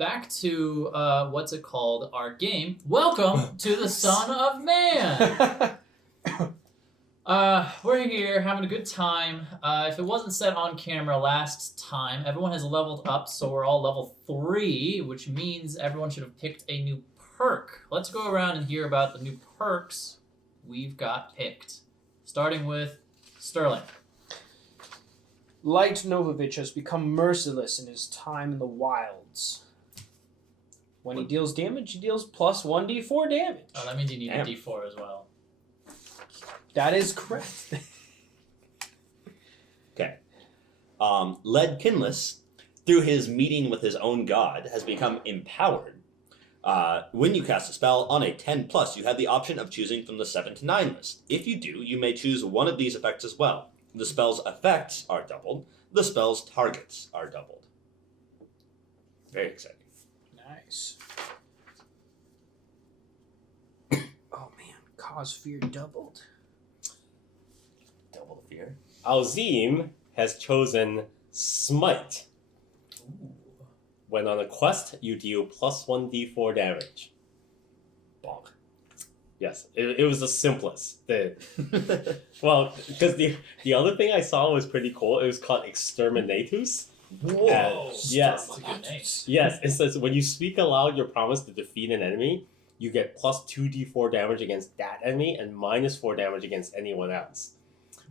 back to what's it called? Our game. Welcome to the Son of Man. We're here having a good time. If it wasn't said on camera last time, everyone has leveled up, so we're all level 3, which means everyone should have picked a new perk. Let's go around and hear about the new perks we've got picked. Starting with Sterling. Light Novavich has become merciless in his time in the wilds. When he deals damage, he deals plus 1d4 damage. Oh, that means you need a d4 as well. That is correct. Okay. Led Kinless, through his meeting with his own god, has become empowered. When you cast a spell on a 10+, you have the option of choosing from the 7 to 9 list. If you do, you may choose one of these effects as well. The spell's effects are doubled. The spell's targets are doubled. Very exciting. Nice. Oh man, cause fear doubled. Double the fear. Alzim has chosen Smite. Ooh. When on a quest, you deal plus 1d4 damage. Bonk. Yes, it was the simplest. Well, because the other thing I saw was pretty cool. It was called Exterminatus. Whoa. Yes. That's a good name. Yes, it says when you speak aloud your promise to defeat an enemy, you get plus 2d4 damage against that enemy and minus 4 damage against anyone else.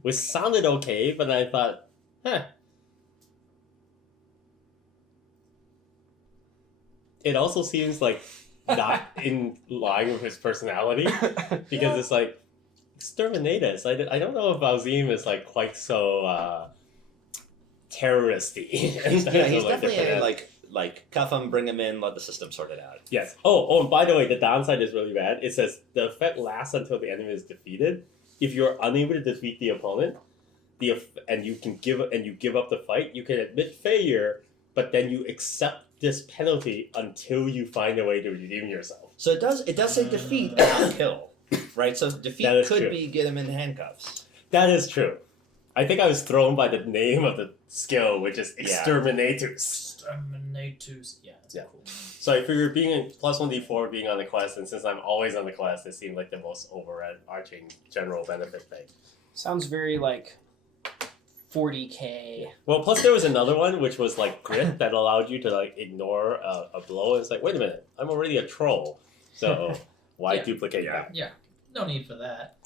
Which sounded okay, but I thought, It also seems like not in line with his personality, because it's like, Exterminatus. I don't know if Alzim is like quite so terroristy. He's definitely like cuff him, bring him in, let the system sort it out. Yes. Oh, and by the way, the downside is really bad. It says the effect lasts until the enemy is defeated. If you're unable to defeat the opponent, and you give up the fight, you can admit failure, but then you accept this penalty until you find a way to redeem yourself. So it does say defeat and not kill, right? So defeat could true. be get him in handcuffs. That is true. I think I was thrown by the name of the skill, which is Exterminatus. Exterminatus. Yeah, that's cool. So I figure being plus 1d4 being on the quest, and since I'm always on the quest, it seemed like the most overarching general benefit thing. Sounds very like 40k. Well, plus there was another one, which was like grit, that allowed you to like ignore a blow. And it's like, wait a minute, I'm already a troll, so why duplicate that? Yeah, no need for that.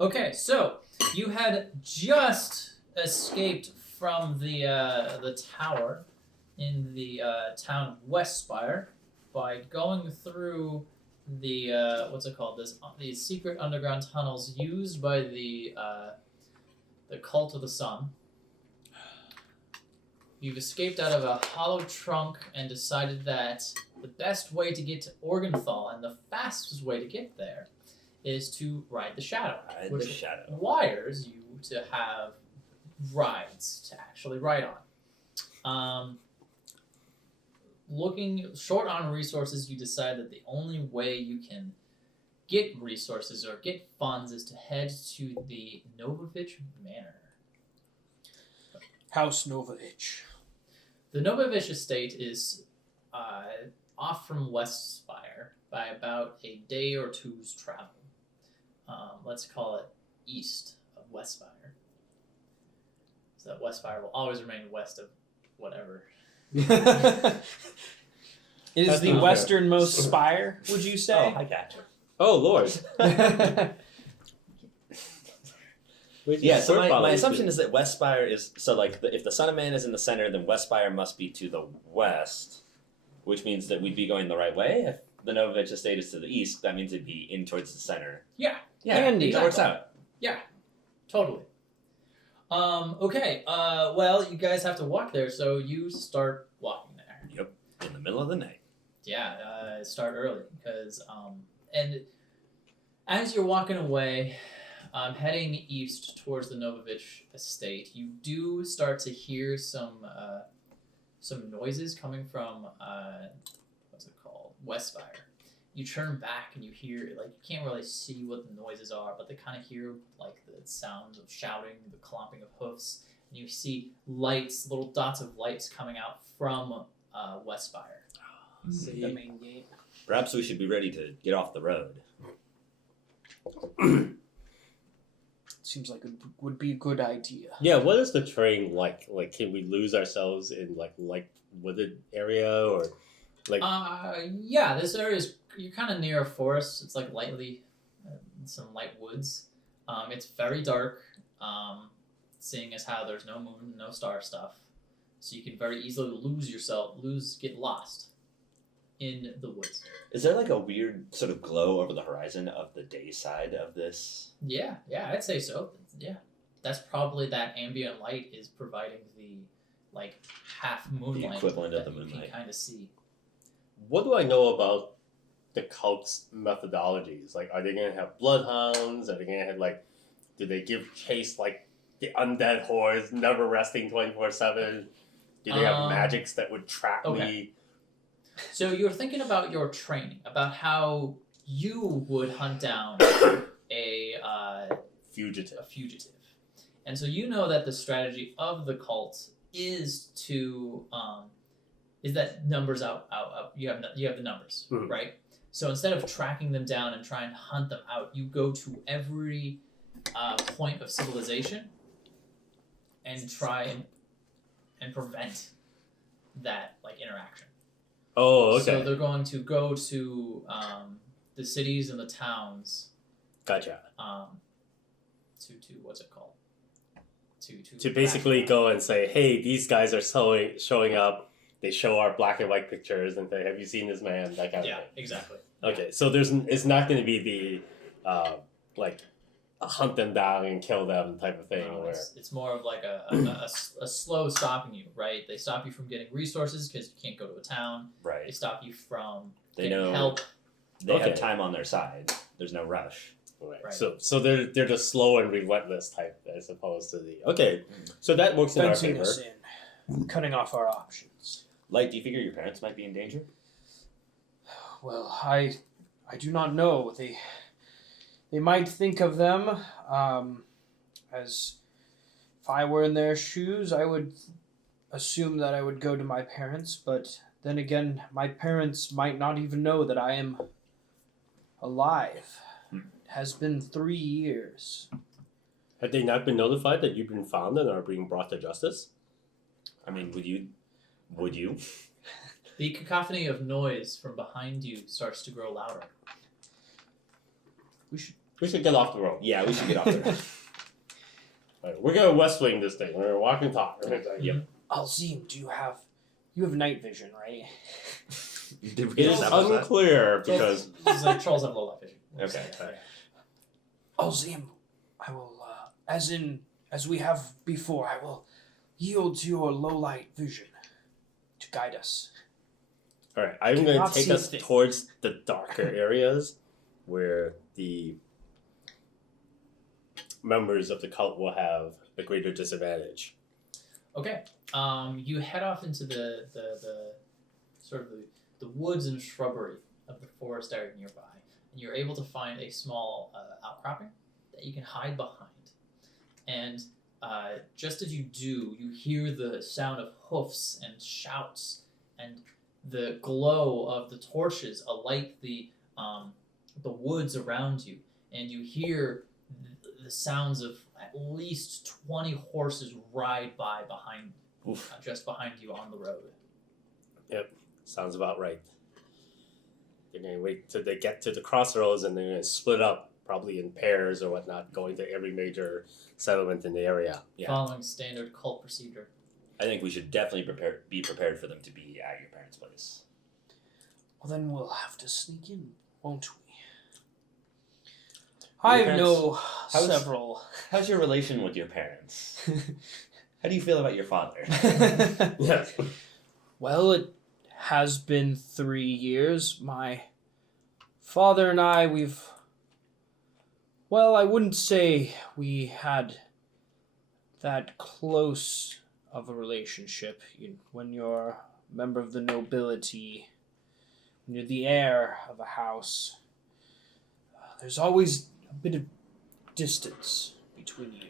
Okay, so you had just escaped from the tower in the town of Westspire by going through the what's it called? These secret underground tunnels used by the cult of the sun. You've escaped out of a hollow trunk and decided that the best way to get to Organthal and the fastest way to get there is to ride the Shadow, which requires you to have rides to actually ride on. Looking short on resources, you decide that the only way you can get resources or get funds is to head to the Novavich Manor. House Novavich. The Novavich estate is off from Westspire by about a day or two's travel. Let's call it east of Westspire. So that Westspire will always remain west of whatever. It is That's the not westernmost spire, would you say? Oh, I got you. Oh, Lord. Yeah, so my assumption is that Westspire is... So, like, if the Son of Man is in the center, then Westspire must be to the west, which means that we'd be going the right way. If the Novavich estate is to the east, that means it'd be in towards the center. Yeah. Yeah, Handy. that works out. Yeah, totally. Okay, well, you guys have to walk there, so you start walking there. Yep, in the middle of the night. Yeah, start early, because, and as you're walking away, heading east towards the Novavich estate, you do start to hear some noises coming from, what's it called, Westspire. You turn back and you hear, like, you can't really see what the noises are, but they kind of hear, like, the sounds of shouting, the clomping of hoofs, and you see lights, little dots of lights coming out from Westspire. The main gate. Perhaps we should be ready to get off the road. Seems like it would be a good idea. Yeah, what is the terrain like? Like, can we lose ourselves in like wooded area or like? Yeah, this area is you're kind of near a forest. It's like lightly, some light woods. It's very dark. Seeing as how there's no moon, no star stuff, so you can very easily get lost in the woods. Is there like a weird sort of glow over the horizon of the day side of this? Yeah, I'd say so. Yeah, that's probably that ambient light is providing the like half moonlight, equivalent of that the you moonlight. can kind of see. What do I know about the cult's methodologies? Like, are they gonna have bloodhounds? Are they gonna have like, do they give chase like the undead hordes, never resting 24/7? Do they have magics that would track me? So you're thinking about your training, about how you would hunt down a Fugitive. and so you know that the strategy of the cult is to is that numbers out. You have the numbers, Mhm. right? So instead of tracking them down and trying to hunt them out, you go to every point of civilization and try and prevent that like interaction. Oh, okay. So they're going to go to the cities and the towns. Gotcha. To what's it called? To basically go and say, hey, these guys are showing up. They show our black and white pictures and say, have you seen this man? That kind of thing. Exactly. Okay, so it's not going to be the like a hunt them down and kill them type of thing. No, where it's more of like a slow stopping you, right? They stop you from getting resources because you can't go to a town. They Right. stop you from They getting know help. they Okay. have time on their side. There's no rush. Right. So they're the slow and relentless type as opposed to the So that works in our Fencing favor. us in, cutting off our options. Light, do you figure your parents might be in danger? Well, I do not know. They might think of them as if I were in their shoes, I would assume that I would go to my parents, but then again, my parents might not even know that I am alive. It has been 3 years. Had they not been notified that you've been found and are being brought to justice? I mean, would you? The cacophony of noise from behind you starts to grow louder. We should get off the road. Yeah, we should get off there. Right, we're gonna west wing this thing. We're gonna walk and talk. Yep. Alzim, you have night vision, right? Did we It's establish that? unclear because It's like trolls have low light vision. Okay. Alzim, I will, as we have before, I will yield to your low light vision to guide us. all right, I'm gonna Cannot take see a us thing. towards the darker areas where the members of the cult will have a greater disadvantage. Okay. You head off into the sort of the woods and shrubbery of the forest area nearby, and you're able to find a small outcropping that you can hide behind. And just as you do, you hear the sound of hoofs and shouts, and the glow of the torches alight the woods around you, and you hear the sounds of at least 20 horses ride by behind, just behind you on the road. Sounds about right. They're gonna wait till they get to the crossroads and they're gonna split up, probably in pairs or whatnot, going to every major settlement in the area. Yeah. Following standard cult procedure. I think we should definitely be prepared for them to be at your parents' place. Well, then we'll have to sneak in, won't we? Your I parents- know how's- several. How's your relation with your parents? How do you feel about your father? Yes. Well, it has been 3 years. My father and I, I wouldn't say we had that close of a relationship. When you're a member of the nobility, when you're the heir of a house, there's always a bit of distance between you.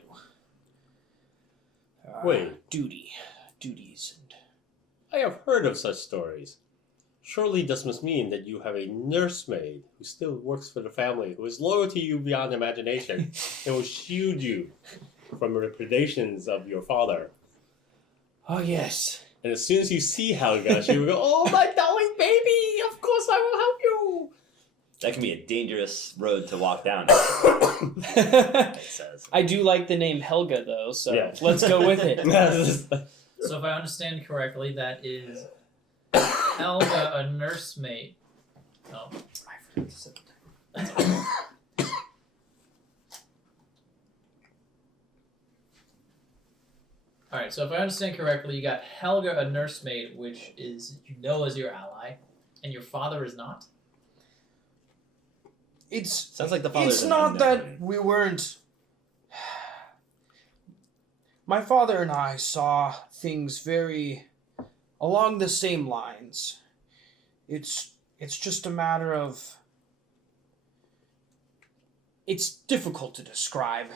Wait. Duties, and I have heard of such stories. Surely this must mean that you have a nursemaid who still works for the family, who is loyal to you beyond imagination, and will shield you from the predations of your father. Oh, yes. And as soon as you see Helga, she will go, "Oh, my darling baby! Of course I will help you!" That can be a dangerous road to walk down. It says. I do like the name Helga, though, so Yeah. let's go with it. So if I understand correctly, that is Helga, a nursemaid. Oh, I forgot to set the all right. So if I understand correctly, you got Helga, a nursemaid, which is as your ally, and your father is not. It's Sounds like the father's It's an not that unknown. we weren't. My father and I saw things very along the same lines. It's just a matter of. It's difficult to describe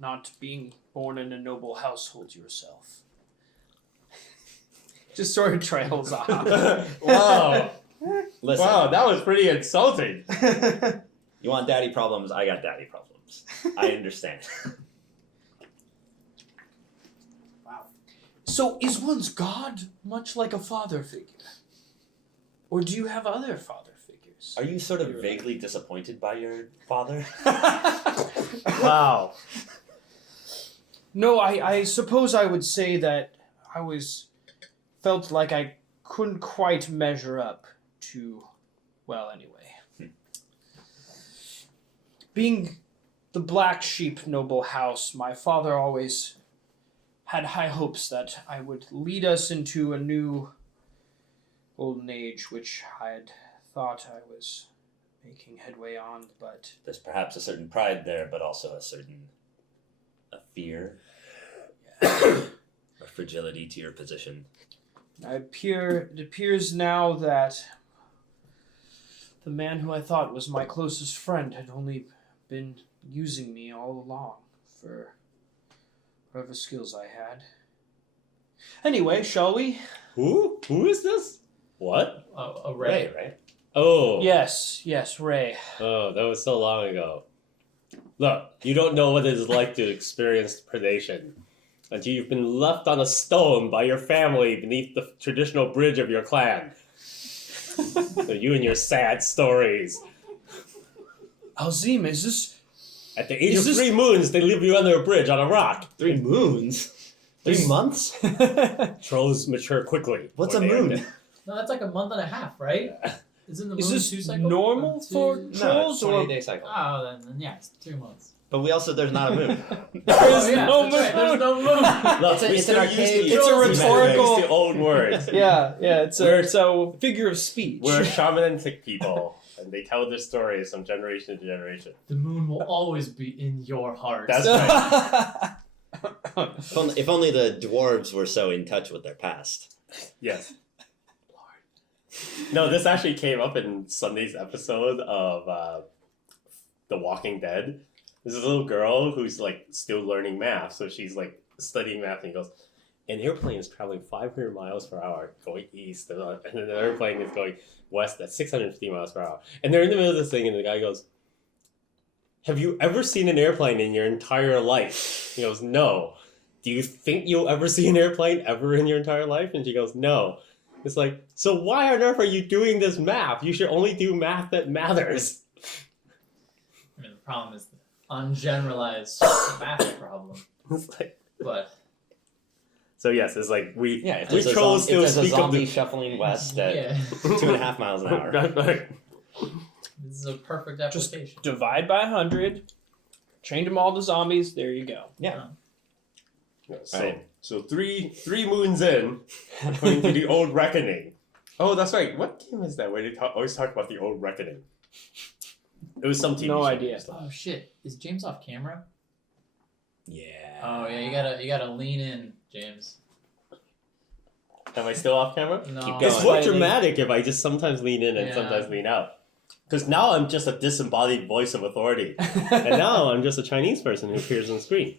not being born in a noble household yourself. Just sort of trails off. Wow. Listen, Wow, that was pretty insulting. you want daddy problems? I got daddy problems. I understand. Wow. So is one's God much like a father figure? Or do you have other father figures? Are you sort of vaguely disappointed by your father? Wow. No, I suppose I would say that felt like I couldn't quite measure up to, well, anyway. Being the black sheep noble house, my father always had high hopes that I would lead us into a new golden age, which I had thought I was making headway on, but There's perhaps a certain pride there, but also a fear, a fragility to your position. it appears now that the man who I thought was my closest friend had only been using me all along for whatever skills I had. Anyway, shall we? Who? Who is this? What? A Ray. Right? Oh. Yes, Ray. Oh, that was so long ago. Look, you don't know what it is like to experience predation until you've been left on a stone by your family beneath the traditional bridge of your clan. So you and your sad stories. Alzim, is this... At the age Is of this- 3 moons, they leave you under a bridge on a rock. 3 moons? 3 months? Trolls mature quickly. What's or a they moon? end. No, that's like a month and a half, right? Isn't the moon Is this 2 cycles? normal for Two- trolls or... 28-day cycle. Oh, then yeah, it's 2 months. But there's not a moon. There's yeah, no that's right, there's moon. no moon. Look, It's we an still archaic- use the- it's a we still rhetorical- use the old words. Yeah, it's a figure of speech. We're shamanistic people, and they tell their stories from generation to generation. The moon will always be in your heart. That's right. If only the dwarves were so in touch with their past. Yes. No, this actually came up in Sunday's episode of The Walking Dead. There's this little girl who's like still learning math, so she's like studying math, and he goes, "An airplane is traveling 500 miles per hour going east, and then an airplane is going west at 650 miles per hour." And they're in the middle of this thing, and the guy goes, "Have you ever seen an airplane in your entire life?" He goes, "No." "Do you think you'll ever see an airplane ever in your entire life?" And she goes, "No." It's like, so why on earth are you doing this math? You should only do math that matters. I mean, the problem is the ungeneralized math problem. It's like, But so yes, it's like we Yeah, if we there's, trolls still if there's a speak of zombie the shuffling west at yeah, 2.5 miles an hour. this is a perfect Just application. divide by 100, change them all to zombies, there you go. Yeah. So, Right. so three moons in, according to the old reckoning. Oh, that's right. What game is that where they always talk about the old reckoning? It was some TV No show. idea. Oh shit! Is James off camera? Yeah. Oh yeah, you gotta lean in, James. Am I still off camera? No, Keep It's going. more Slightly. dramatic if I just sometimes lean in and Yeah. sometimes lean out. Because now I'm just a disembodied voice of authority. And now I'm just a Chinese person who appears on screen.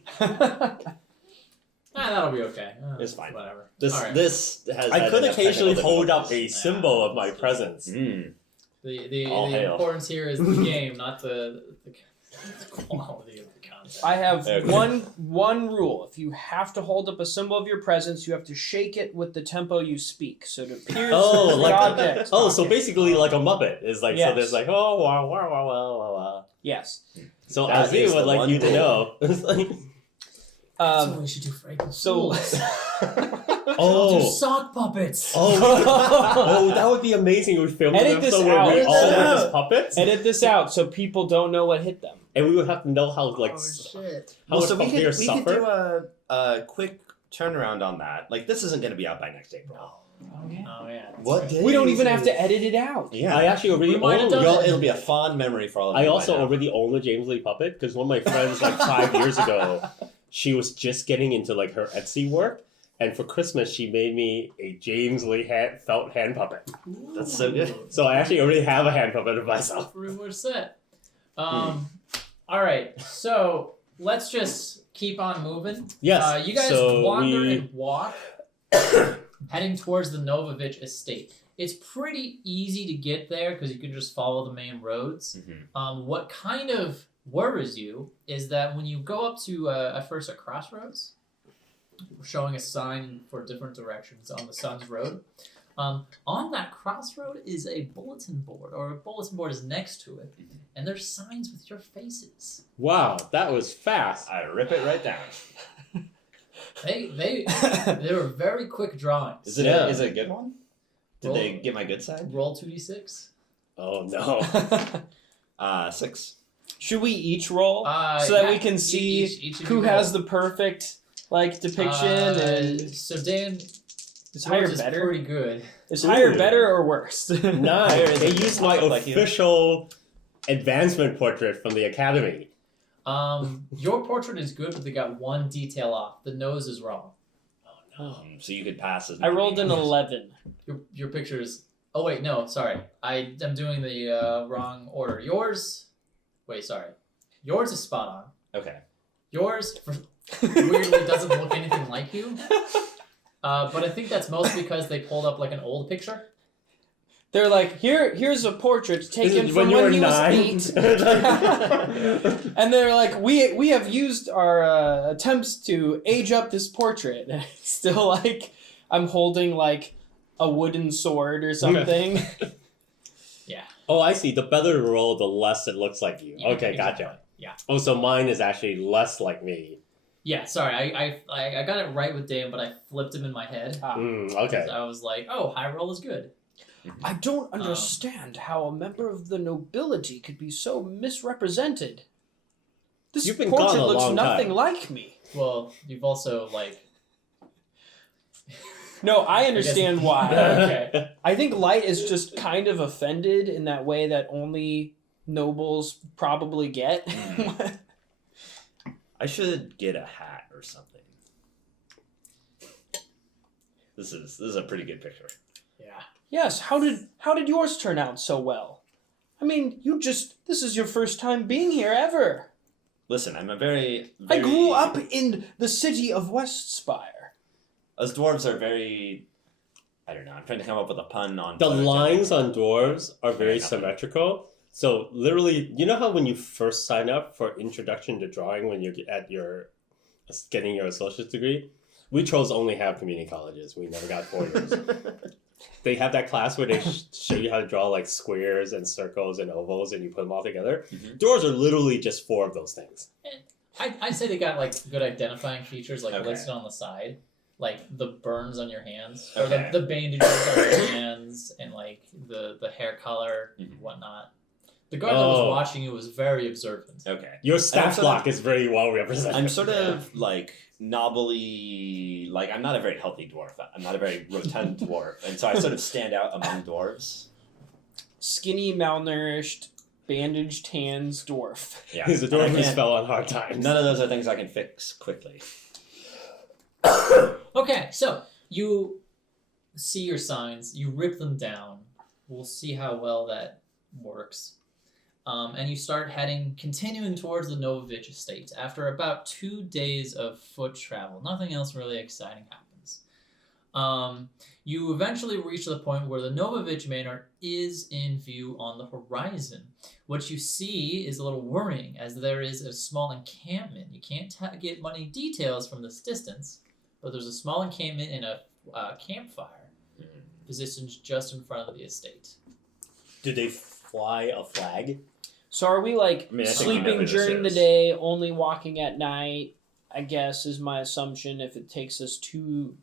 That'll be okay. It's fine. Whatever. This All right. this has. I had could enough occasionally technical hold up a difficulties. symbol of my presence. Mm. The All hail. importance here is the game, not the quality of the content. I have Okay. one rule. If you have to hold up a symbol of your presence, you have to shake it with the tempo you speak, so it appears Oh, as the like object. Oh, so talking. basically like a Muppet. It's like, Yes. so there's like, oh, wow, wow, wow, wow, wow, wow. Yes. So That Alzim is would the like one you to rule. know. It's like, That's what we should do for April so- Fools. I'll do oh. sock puppets. Oh, that would be amazing. We filmed an Edit this episode where we out. all Edit were this just out. puppets, Edit this out so people don't know what hit them. and we would have to know how like Oh shit. how much we puppet could players we suffer. could do a quick turnaround on that. Like this isn't going to be out by next April. Oh yeah. that's What right. day? We don't is even it? have to edit it out. Yeah, I actually already We might have own. done Well, it. it'll be a fond memory for all of you. I by also now. already own the James Lee puppet because one of my friends like 5 years ago, she was just getting into like her Etsy work, and for Christmas she made me a James Lee felt hand puppet. That's so good. So I actually already have a hand puppet of myself. Pretty much set. All right. So let's just keep on moving. Yes. You guys so wander we, and walk, heading towards the Novavich estate. It's pretty easy to get there because you can just follow the main roads. Mhm. What kind of worries you is that when you go up to at first a crossroads, showing a sign for different directions on the Sun's Road. On that crossroad is a bulletin board, or a bulletin board is next to it, and there's signs with your faces. wow, that was fast. I rip it right down. They were very quick drawings. Is it Yeah. is it a good one? Did Roll- they get my good side? Roll 2d6. Oh no. 6. Should we each roll so that we can see each of who you has roll. the perfect like depiction and So Dan, is higher yours is better? pretty good. Is higher Ooh. better or worse? Nice. They used my Like you. official advancement portrait from the academy. Your portrait is good, but they got one detail off. The nose is wrong. So you could pass as I rolled an many. 11. Your picture is. Oh wait, no, sorry. I'm doing the wrong order. Yours. Wait, sorry. Yours is spot on. Okay. Yours weirdly doesn't look anything like you. But I think that's mostly because they pulled up like an old picture. They're like, here's a portrait taken Is it from when he was 9? 8. And they're like, we have used our attempts to age up this portrait. And it's still like, I'm holding like a wooden sword or something. Oh, I see. The better the roll, the less it looks like you. Yeah, Okay, exactly. gotcha. Yeah. Oh, so mine is actually less like me. Yeah, sorry. I got it right with Dan, but I flipped him in my head. Ah. Okay. I was like, oh, high roll is good. I don't understand how a member of the nobility could be so misrepresented. This You've been portrait gone a looks long nothing time. like me. Well, you've also like. No, I understand why. Okay. I think Light is just kind of offended in that way that only nobles probably get. I should get a hat or something. This is a pretty good picture. Yeah. Yes, how did yours turn out so well? I mean, this is your first time being here ever. Listen, I'm a very I grew up in the city of Westspire. Us dwarves are very. I don't know. I'm trying to come up with a pun on. The photogenic. lines on dwarves are very Nothing. symmetrical. So literally, you know how when you first sign up for introduction to drawing when you're at your getting your associate's degree, we trolls only have community colleges. We never got 4 years. They have that class where they show you how to draw like squares and circles and ovals, and you put them all together. Mhm. Dwarves are literally just 4 of those things. I'd say they got like good identifying features like Okay. listed on the side. Like the burns on your hands, or Okay. the bandages on your hands, and like the hair color and Mhm. whatnot. The guard that was Oh. watching you was very observant. Okay. Your stat sort block of- is very well represented. I'm sort of like knobbly. Like I'm not a very healthy dwarf. I'm not a very rotund dwarf, and so I sort of stand out among dwarves. Skinny, malnourished, bandaged hands dwarf. Yeah. He's a And I dwarf who can't- fell on hard times. None of those are things I can fix quickly. Okay, so you see your signs, you rip them down. We'll see how well that works. and you start continuing towards the Novavich estate. After about 2 days of foot travel, nothing else really exciting happens. You eventually reach the point where the Novavich Manor is in view on the horizon. What you see is a little worrying, as there is a small encampment. You can't get many details from this distance, but there's a small encampment and a campfire positioned just in front of the estate. Do they fly a flag? So are we like I mean, I think we know sleeping who this during the is. day, only walking at night? I guess is my assumption. If it takes us two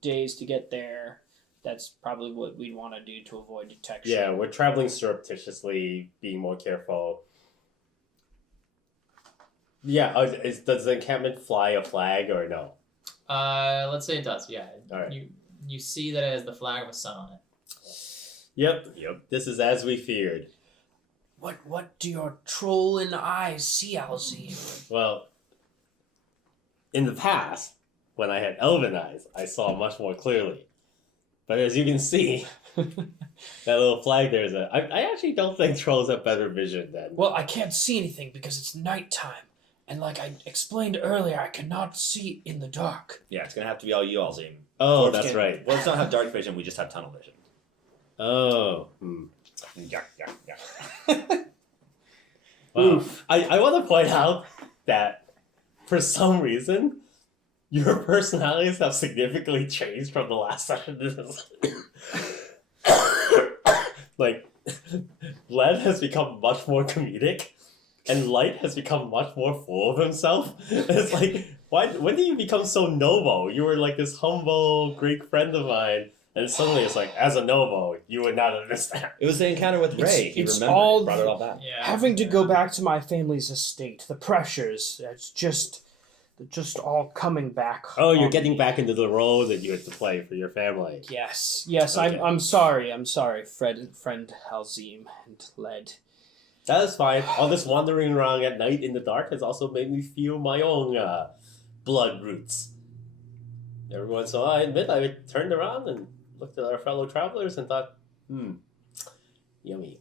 days to get there, that's probably what we'd want to do to avoid detection. Yeah, we're traveling surreptitiously, being more careful. Yeah, does the encampment fly a flag or no? Let's say it does. Yeah. All right. You see that it has the flag of a sun on it. Yep. This is as we feared. What do your trolling eyes see, Alzim? Well, in the past, when I had elven eyes, I saw much more clearly. But as you can see, that little flag there is I actually don't think trolls have better vision than... Well, I can't see anything because it's nighttime. And like I explained earlier, I cannot see in the dark. Yeah, it's gonna have to be all you, Alzim. Oh, Dwarves that's can't- right. Dwarves don't have dark vision, we just have tunnel vision. Oh. Yeah. Wow. Oof. I want to point out that for some reason, your personalities have significantly changed from the last session. Like, Led has become much more comedic, and Light has become much more full of himself. It's like, when did you become so Novo? You were like this humble, great friend of mine, and suddenly it's like, as a Novo, you would not understand. It was the encounter with Ray. He it's remembered. all- He brought it all back. Yeah. Having to go back to my family's estate, the pressures, it's just all coming back. Oh, you're on getting me. back into the role that you had to play for your family. Yes, Okay. I'm sorry, friend Alzim and Led. That is fine. All this wandering around at night in the dark has also made me feel my own blood roots. Every once in a while, I admit, I turned around and looked at our fellow travelers and thought, yummy.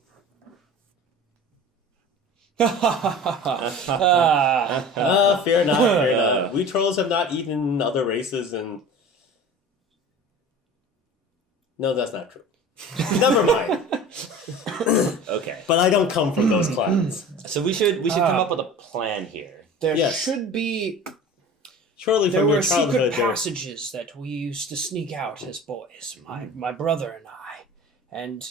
Ah. Fear not, fear not. We trolls have not eaten other races and... No, that's not true. Never mind. Okay. But I don't come from those clans. So we should come up with a plan here. There Yes. should be. Surely There from were your secret childhood, there- passages that we used to sneak out as boys, my brother and I, and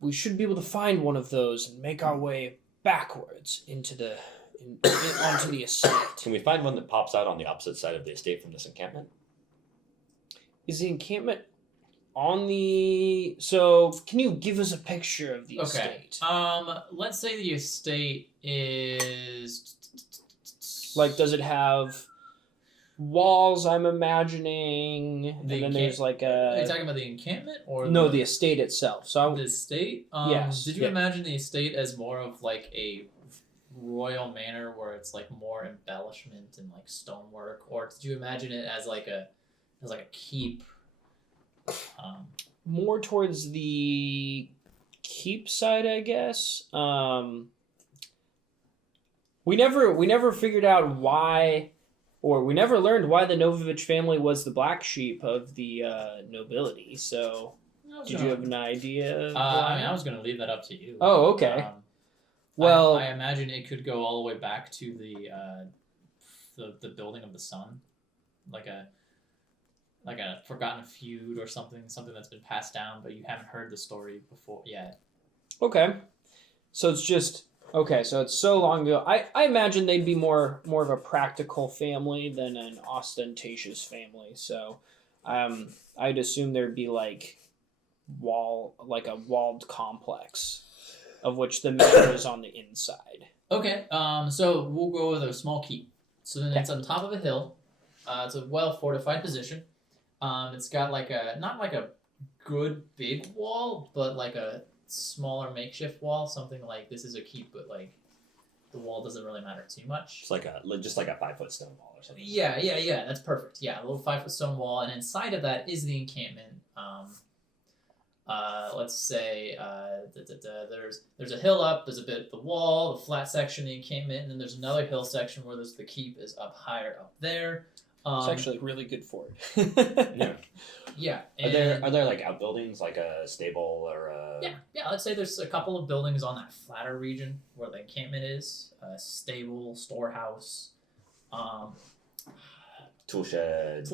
we should be able to find one of those and make our way backwards onto the estate. Can we find one that pops out on the opposite side of the estate from this encampment? Is the encampment on the? So can you give us a picture of the Okay. estate? Let's say the estate is Like, does it have walls? I'm imagining, and The then there's like Are you a talking about the encampment or no, the estate itself. So the estate? Yes, Did you yeah. imagine the estate as more of like a royal manor where it's like more embellishment and like stonework, or did you imagine it as like a keep? more towards the keep side, I guess. We never figured out why, or we never learned why the Novavich family was the black sheep of the nobility. So, did you have an idea? of I why? mean, I was going to leave that up to you. Oh, okay. Well, Well- I imagine it could go all the way back to the building of the sun, like a forgotten feud or something that's been passed down, but you haven't heard the story before yet. Okay. So it's just okay. So it's so long ago. I imagine they'd be more of a practical family than an ostentatious family. So, I'd assume there'd be like a walled complex, of which the manor is on the inside. Okay, so we'll go with a small keep. So then it's on top of a hill. It's a well fortified position. It's got not like a good big wall, but like a smaller makeshift wall. Something like this is a keep, but like the wall doesn't really matter too much. It's like just like a 5-foot stone wall or something. Yeah, that's perfect. Yeah, a little 5-foot stone wall, and inside of that is the encampment. let's say there's a hill up, there's a bit of the wall, the flat section that you came in, and then there's another hill section where the keep is up higher up there. It's actually really good for it. Yeah. Yeah. Are there like outbuildings, like a stable or a... Yeah. Let's say there's a couple of buildings on that flatter region where the encampment is. A stable, storehouse, tool shed.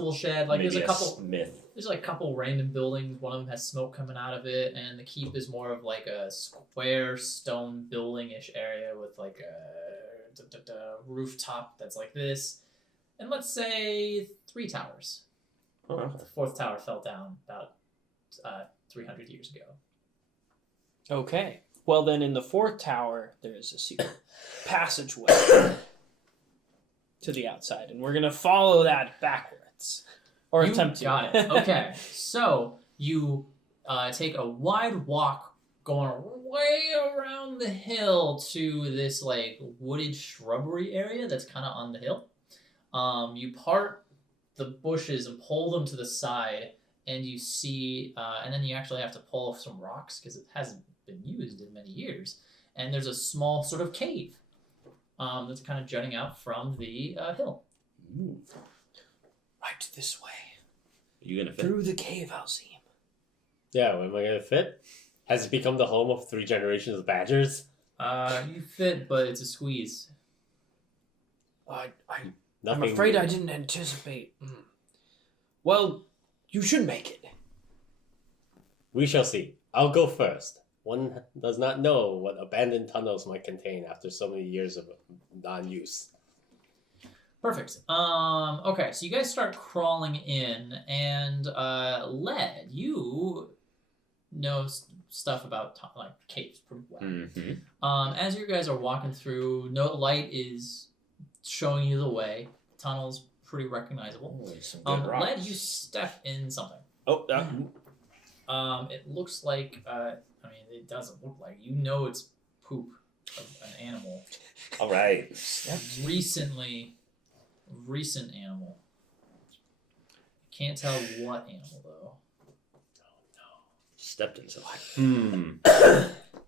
Like maybe there's a couple. smith. There's like a couple random buildings. One of them has smoke coming out of it, and the keep is more of like a square stone building-ish area with like a rooftop that's like this. And let's say 3 towers. Oh, The 4th tower fell down about 300 years ago. Okay. Well, then in the 4th tower, there is a secret passageway to the outside, and we're going to follow that backwards. Or You attempt to. got it. Okay. So you take a wide walk going way around the hill to this like wooded shrubbery area that's kind of on the hill. You part the bushes and pull them to the side, and you see, and then you actually have to pull off some rocks because it hasn't been used in many years. And there's a small sort of cave that's kind of jutting out from the hill. Ooh. Right this way. Are you gonna fit? Through the cave, Alzim. Yeah, am I gonna fit? Has it become the home of 3 generations of badgers? You fit, but it's a squeeze. I'm Nothing afraid new. I didn't anticipate. Well, you should make it. We shall see. I'll go first. One does not know what abandoned tunnels might contain after so many years of non-use. Perfect. Okay, so you guys start crawling in, and Led, you know stuff about like caves pretty well. Mm-hmm. As you guys are walking through, no light is showing you the way. The tunnel's pretty recognizable. Oh, some good rocks. Led, you step in something. Oh, It looks like, I mean, it doesn't look like, you know it's poop of an animal. all right. Recent animal. Can't tell what animal, though. Stepped in something.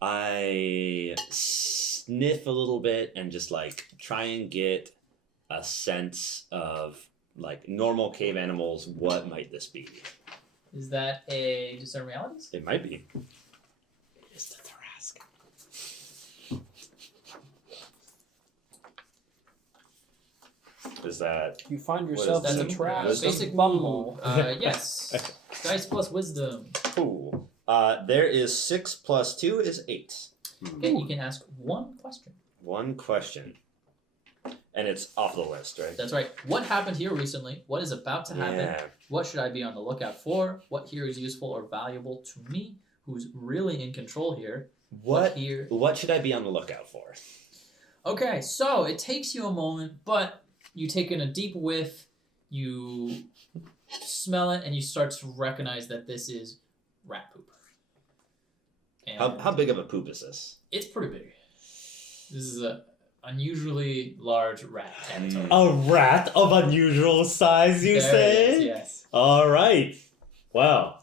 I sniff a little bit and just like try and get a sense of like normal cave animals. What might this be? Is that a discern realities? It might be. It is the Thrask. Is that You find What is yourself that? in a That's trap. basic bumble. Yes. Dice plus wisdom. cool? There is 6 plus 2 is 8. Okay, you can ask one question. One question. And it's off the list, right? That's right. What happened here recently? What is about to happen? Yeah. What should I be on the lookout for? What here is useful or valuable to me? Who's really in control here? What here? What should I be on the lookout for? Okay, so it takes you a moment, but you take in a deep whiff, you smell it, and you start to recognize that this is rat poop. And How big of a poop is this? It's pretty big. This is a unusually large rat territory. A rat of unusual size, you There say? it is, yes. Alright. Wow.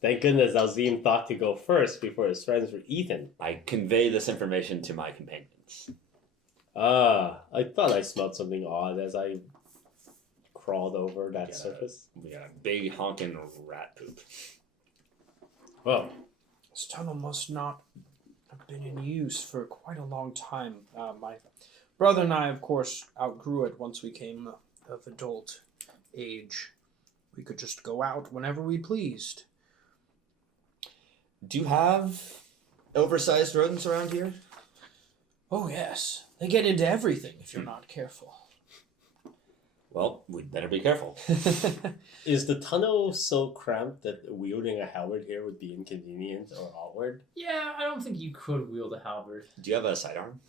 Thank goodness Alzim thought to go first before his friends were eaten. I convey this information to my companions. I thought I smelled something odd as I crawled over that Yeah. surface. We got a big honking rat poop. Well, This tunnel must not have been in use for quite a long time. My brother and I, of course, outgrew it once we came of adult age. We could just go out whenever we pleased. Do you have oversized rodents around here? Oh, yes. They get into everything if you're not careful. Well, we'd better be careful. is the tunnel so cramped that wielding a halberd here would be inconvenient or awkward? Yeah, I don't think you could wield a halberd. Do you have a sidearm?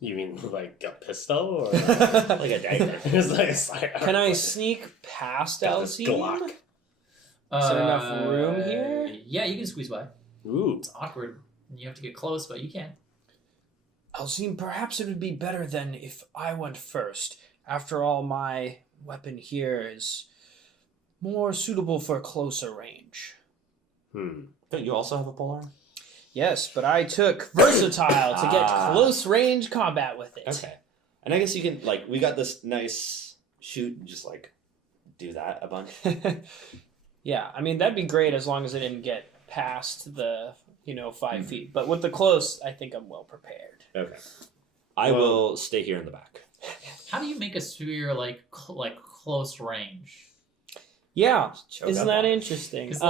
You mean like a pistol or Like a dagger? it's like a sidearm. Can I sneak past Got this Alzim? Glock. Is there enough room here? Yeah, you can squeeze by. Ooh. It's awkward. And you have to get close, but you can. Alzim, perhaps it would be better than if I went first. After all, my weapon here is more suitable for closer range. Don't you also have a polearm? Yes, but I took versatile to get close range combat with it. Okay. And I guess you can, like, we got this nice shoot and just, like, do that a bunch. Yeah, I mean, that'd be great as long as it didn't get past the, 5 feet. But with the close, I think I'm well prepared. Okay. I will stay here in the back. How do you make a spear like close range? Yeah, Choke isn't up that on it. interesting? 'Cause,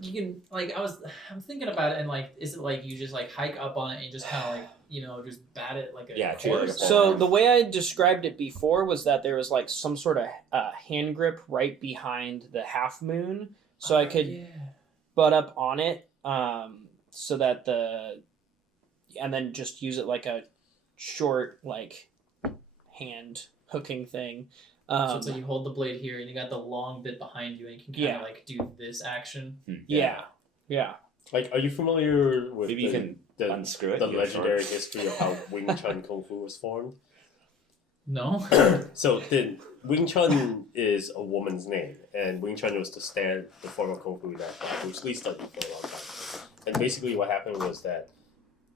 you can I'm thinking about it and is it like you just like hike up on it and just kind of like just bat it like a treat it like a horse? So the way I described it before was that there was like some sort of hand grip right behind the half moon, so I could butt up on it, so that and then just use it like a short like hand hooking thing. So it's like you hold the blade here and you got the long bit behind you and you can kind of like do this action. Yeah. Like, are you familiar with Maybe you can unscrew it. the legendary history of how Wing Chun Kung Fu was formed? No. So the Wing Chun is a woman's name, and Wing Chun was the form of Kung Fu that Bruce Lee studied for a long time. And basically what happened was that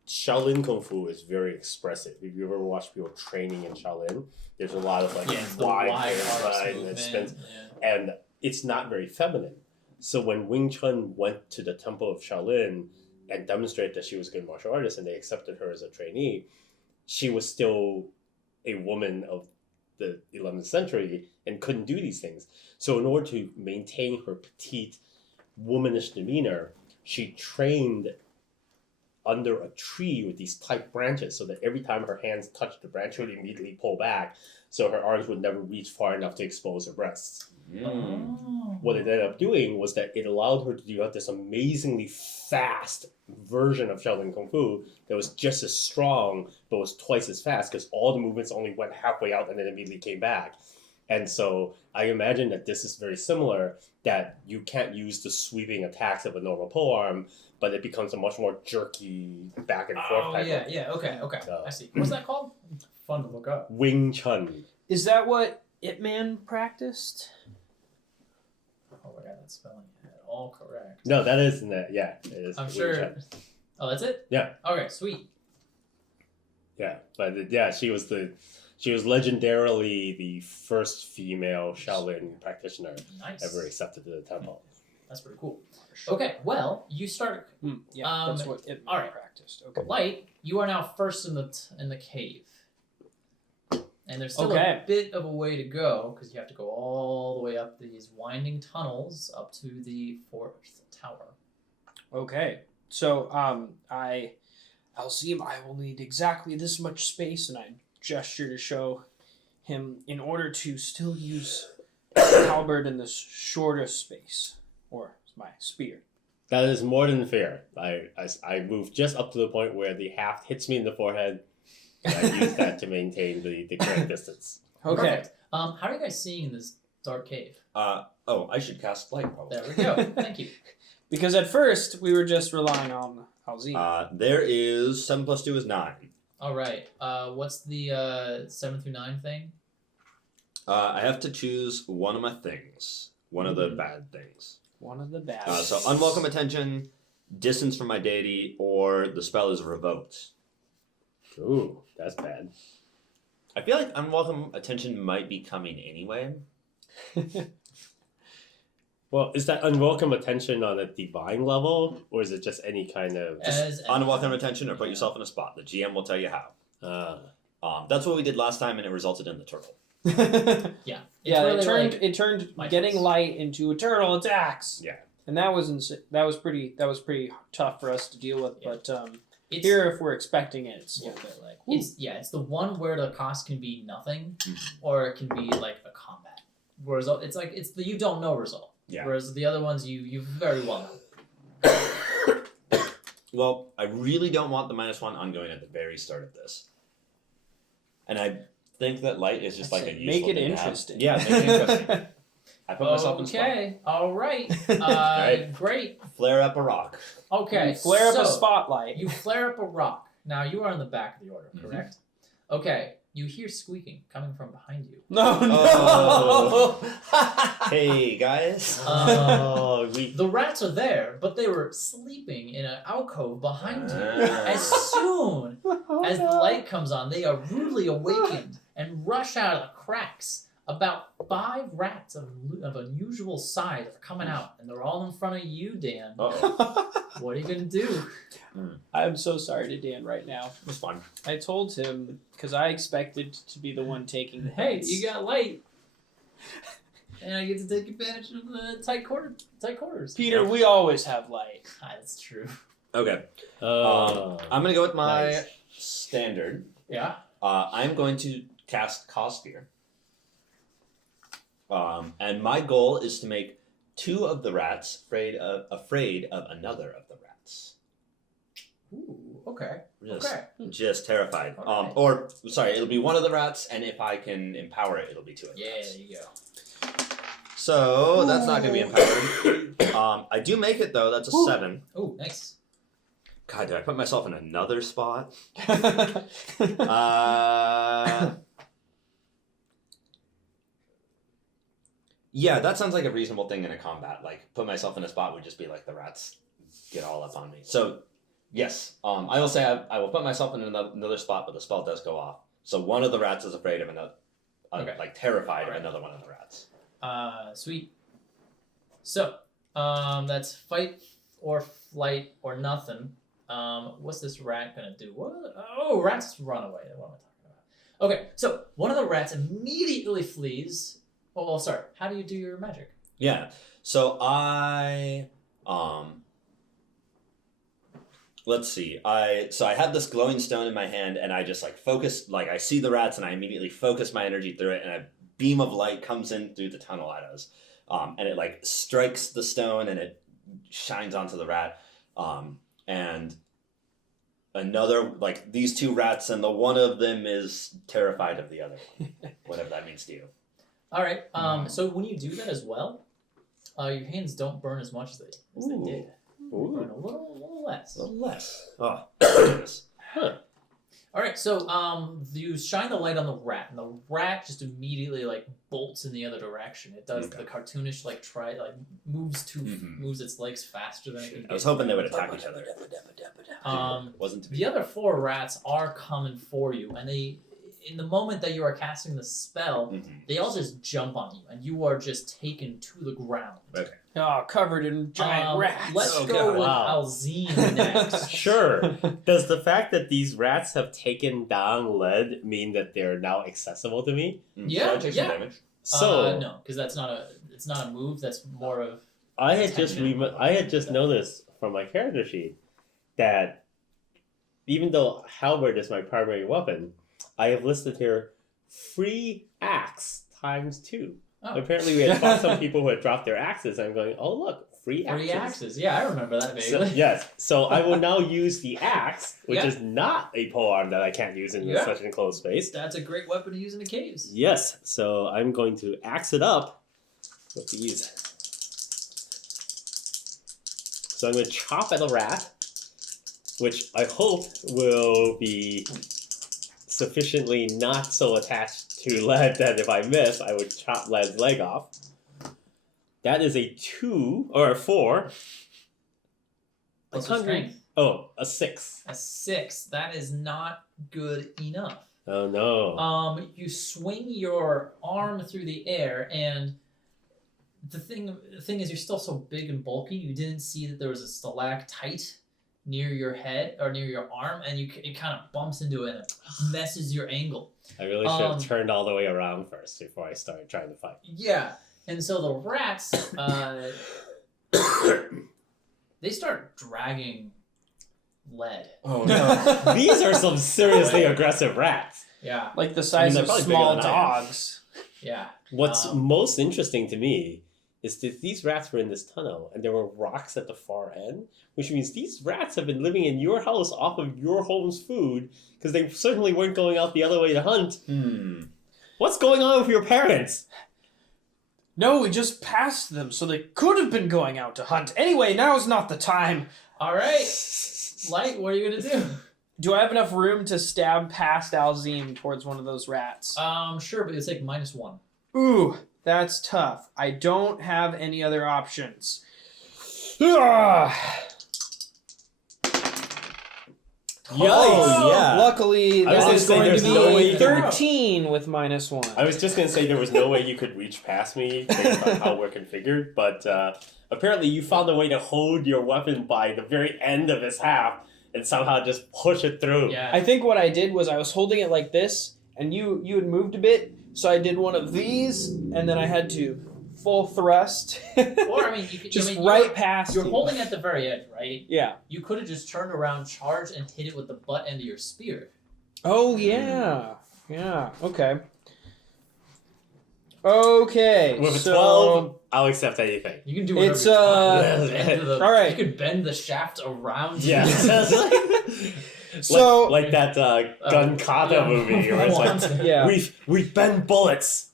Shaolin Kung Fu is very expressive. If you ever watch people training in Shaolin, there's a lot of like wide arms and spins, and it's not very feminine. So when Wing Chun went to the temple of Shaolin and demonstrated that she was a good martial artist, and they accepted her as a trainee, she was still a woman of the 11th century and couldn't do these things. So in order to maintain her petite, womanish demeanor, she trained under a tree with these tight branches so that every time her hands touched the branch, she would immediately pull back so her arms would never reach far enough to expose her breasts. What it ended up doing was that it allowed her to do this amazingly fast version of Shaolin Kung Fu that was just as strong but was twice as fast because all the movements only went halfway out and then immediately came back. And so I imagine that this is very similar, that you can't use the sweeping attacks of a normal polearm, but it becomes a much more jerky back and forth type of Okay. So- I see. What's that called? Fun to look up. Wing Chun. Is that what Ip Man practiced? Oh my god, that's spelling it all correct. No, that isn't it. Yeah, it is. I'm Wing sure. Chun. Oh, that's it? Yeah. Okay, sweet. Yeah, but she was legendarily the first female Shaolin practitioner Nice. ever accepted to the temple. That's pretty cool. Okay, well, you start. That's what Ip Man all right. practiced. Okay. Light, you are now first in the cave. And there's still Okay. a bit of a way to go because you have to go all the way up these winding tunnels up to the 4th tower. Okay. So, Alzim, I will need exactly this much space, and I gesture to show him in order to still use halberd in this shortest space, or my spear. That is more than fair. I move just up to the point where the haft hits me in the forehead, and I use that to maintain the correct distance. Okay. Perfect. How are you guys seeing in this dark cave? I should cast light probably. There we go. Thank you. Because at first, we were just relying on Alzim. There is 7 plus 2 is 9. All right. What's the 7 through 9 thing? I have to choose one of my things. One of the bad things. One of the bad. So unwelcome attention, distance from my deity, or the spell is revoked. Ooh, that's bad. I feel like unwelcome attention might be coming anyway. Well, is that unwelcome attention on a divine level, or is it just any kind of... Unwelcome attention, or put yourself in a spot. The GM will tell you how. That's what we did last time, and it resulted in the turtle. Yeah. It turned my getting choice. light into eternal attacks. Yeah. And that was pretty tough for us to deal with. Yeah. But It's, here, if we're expecting it, it's a little bit like it's the one where the cost can be nothing, or it can be like a combat. Whereas it's the you don't know result. Yeah. Whereas the other ones you very well know. Well, I really don't want the -1 ongoing at the very start of this. And I think that light is just like a useful make it thing to have. interesting. Yeah, make it interesting. I put myself in spot. Okay. All right. Right. Great. Flare up a rock. Okay. You flare up a so spotlight. You flare up a rock. Now you are in the back of the order, correct? Okay, you hear squeaking coming from behind you. No, no. Oh. Hey guys. Oh, The rats are there, but they were sleeping in an alcove behind you. As soon as the light comes on, they are rudely awakened and rush out of the cracks. About 5 rats of unusual size are coming out, and they're all in front of you, Dan. Uh-oh. What are you gonna do? I'm so sorry to Dan right now. It was fun. I told him because I expected to be the one taking the Hey, hits. you got light, and I get to take advantage of the tight quarters. Peter, we always have light. That's true. Okay. Oh. I'm gonna go with my Nice. standard. Yeah. I'm going to cast Cause Fear. And my goal is to make 2 of the rats afraid of another of the rats. Ooh. Okay. Just, Okay. just terrified. Alright. Or sorry, it'll be one of the rats, and if I can empower it, it'll be 2 of the Yeah. rats. There you go. So that's not gonna be empowered. I do make it though. That's a 7. Oh, nice. God, did I put myself in another spot? Yeah, that sounds like a reasonable thing in a combat. Like, put myself in a spot would just be like the rats get all up on me. So, yes, I will say I will put myself in another spot, but the spell does go off. So one of the rats is afraid of another, Okay. like terrified Alright. of another one of the rats. Sweet. So, that's fight or flight or nothing. What's this rat gonna do? What? Oh, rats run away. What am I talking about? Okay, so one of the rats immediately flees. Oh, well, sorry. How do you do your magic? Yeah. So let's see. I have this glowing stone in my hand, and I just like focus. Like I see the rats, and I immediately focus my energy through it, and a beam of light comes in through the tunnel at us, and it like strikes the stone, and it shines onto the rat, and another like these 2 rats, and the one of them is terrified of the other one, whatever that means to you. All right. So when you do that as well, your hands don't burn as much as they did. Ooh. Burn a little less. A little less. Oh, goodness. All right, so you shine the light on the rat, and the rat just immediately like bolts in the other direction. It does Okay. the cartoonish moves its legs faster than it can. I was hoping they would attack each other. Wasn't to be. The other 4 rats are coming for you, and they, in the moment that you are casting the spell, Mhm. they all just jump on you, and you are just taken to the ground. Okay. Oh, covered in giant rats. Let's Oh, go God. with Wow. Alzim next. Sure. Does the fact that these rats have taken down lead mean that they're now accessible to me? Yeah, So I take some yeah. damage. So No, because it's not a move. That's more of I had just Attention. I had just noticed from my character sheet that even though halberd is my primary weapon, I have listed here free axe ×2. Oh. Apparently, we had fought some people who had dropped their axes. I'm going, oh look, free axes. 3 axes. Yeah, I remember that So, vaguely. yes, so I will now use the axe, which Yeah. is not a polearm that I can't use in Yeah. such an enclosed space. That's a great weapon to use in the caves. Yes, so I'm going to axe it up with these. So I'm going to chop at a rat, which I hope will be sufficiently not so attached to lead that if I miss, I would chop lead's leg off. That is a 2 or a 4. What's your strength? Oh, a 6. A 6. That is not good enough. Oh no. You swing your arm through the air, and the thing is, you're still so big and bulky. You didn't see that there was a stalactite near your head or near your arm, and it kind of bumps into it and it messes your angle. I really should have turned all the way around first before I started trying to fight. Yeah, and so the rats, they start dragging lead. Oh no. These are some seriously aggressive rats. Yeah, Like the size they're of probably bigger small than I am. dogs. yeah. What's Um, most interesting to me is that these rats were in this tunnel and there were rocks at the far end, which means these rats have been living in your house off of your home's food because they certainly weren't going out the other way to hunt. What's going on with your parents? No, we just passed them, so they could have been going out to hunt. Anyway, now's not the time. All right, Light. What are you gonna do? Do I have enough room to stab past Alzim towards one of those rats? Sure, but it's like -1. Ooh, that's tough. I don't have any other options. Ah! Oh, yeah. Luckily, I was that gonna is say going to there's be no way a you can- 13 with -1. I was just gonna say there was no way you could reach past me based on how we're configured, but apparently you found a way to hold your weapon by the very end of its half and somehow just push it through. Yeah. I think what I did was I was holding it like this, and you had moved a bit, so I did one of these, and then I had to full thrust. Or, I mean, you could just I mean, right past You're you. holding at the very edge, right? Yeah. You could have just turned around, charged, and hit it with the butt end of your spear. Oh, yeah. Yeah, okay. Okay, With a so... 12, I'll accept anything. You can do whatever It's, you want. Bend the- all right. You could bend the shaft around. you. Yeah. So- like that gun kata yeah. movie where it's like, Yeah. we bend bullets.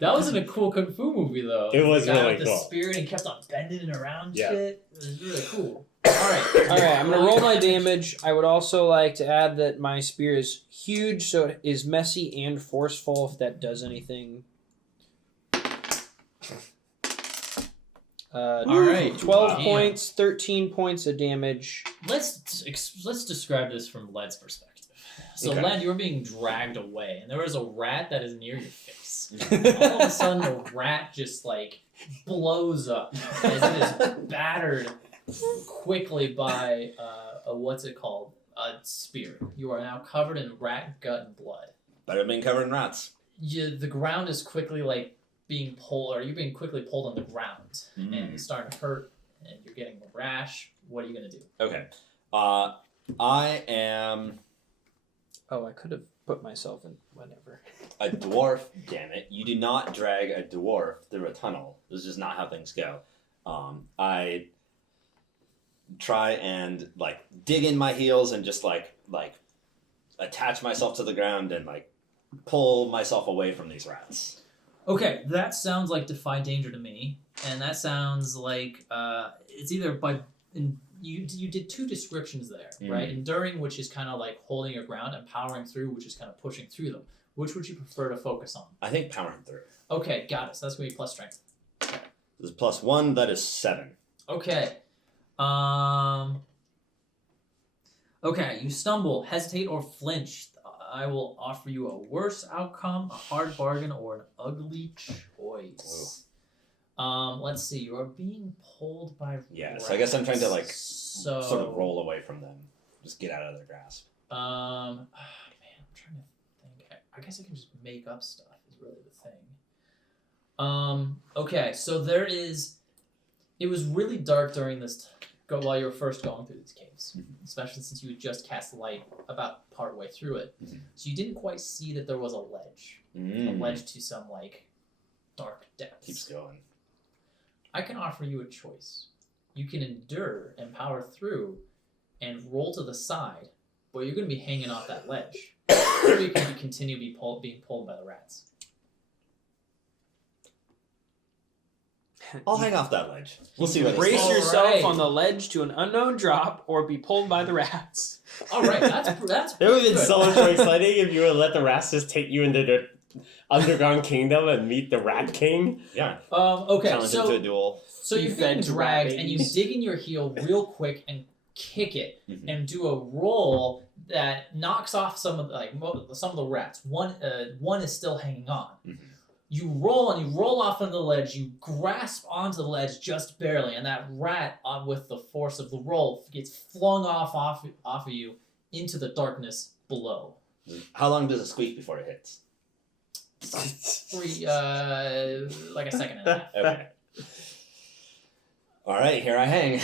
That was in a cool kung fu movie, though. It was the guy really with cool. The spear, and he kept on bending it around Yeah. shit. It was really cool. All right. All right, I'm going to roll my damage. I would also like to add that my spear is huge, so it is messy and forceful, if that does anything. All right. 12 Damn. points, 13 points of damage. Let's describe this from Led's perspective. So, Okay. Led, you're being dragged away, and there is a rat that is near your face. All of a sudden, the rat just like blows up as it is battered quickly by what's it called? A spear. You are now covered in rat gut and blood. Better than being covered in rats. The ground is quickly like being pulled, or you're being quickly pulled on the ground, and it's starting to hurt, and you're getting a rash. What are you gonna do? Okay. I am Oh, I could have put myself in whatever. a dwarf, damn it. You do not drag a dwarf through a tunnel. This is just not how things go. I try and like dig in my heels and just like attach myself to the ground and like pull myself away from these rats. Okay, that sounds like defy danger to me, and that sounds like it's either by you did two descriptions there, right? Enduring, which is kind of like holding your ground, and powering through, which is kind of pushing through them. Which would you prefer to focus on? I think powering through. Okay, got it. So that's gonna be plus strength. This is +1, that is 7. Okay. Okay, you stumble, hesitate, or flinch. I will offer you a worse outcome, a hard bargain, or an ugly choice. Let's see. You are being pulled by Yeah, so I guess I'm trying to like so, sort of roll away from them. Just get out of their grasp. Man, I'm trying to think. I guess I can just make up stuff. Is really the thing. Okay, so there is. It was really dark during this while you were first going through these caves, especially since you had just cast light about partway through it. So you didn't quite see that there was a ledge, a ledge to some like dark depths. Keeps going. I can offer you a choice. You can endure and power through, and roll to the side, but you're going to be hanging off that ledge. Or you can continue being pulled by the rats. I'll hang off that ledge. We'll see what Brace All yourself right. on the ledge to an unknown drop, or be pulled by the rats. All right, that's It would have pretty been good. so much more exciting if you would let the rats just take you into the underground kingdom and meet the Rat King. Yeah. Okay, Challenge into a so duel. You you're fed being to dragged, rat and you babies. dig in your heel real quick and kick it, and do a roll that knocks off some of the rats. One is still hanging on. You roll off of the ledge. You grasp onto the ledge just barely, and that rat, with the force of the roll, gets flung off of you into the darkness below. How long does it squeak before it hits? Like a second and a half. Okay. All right, here I hang.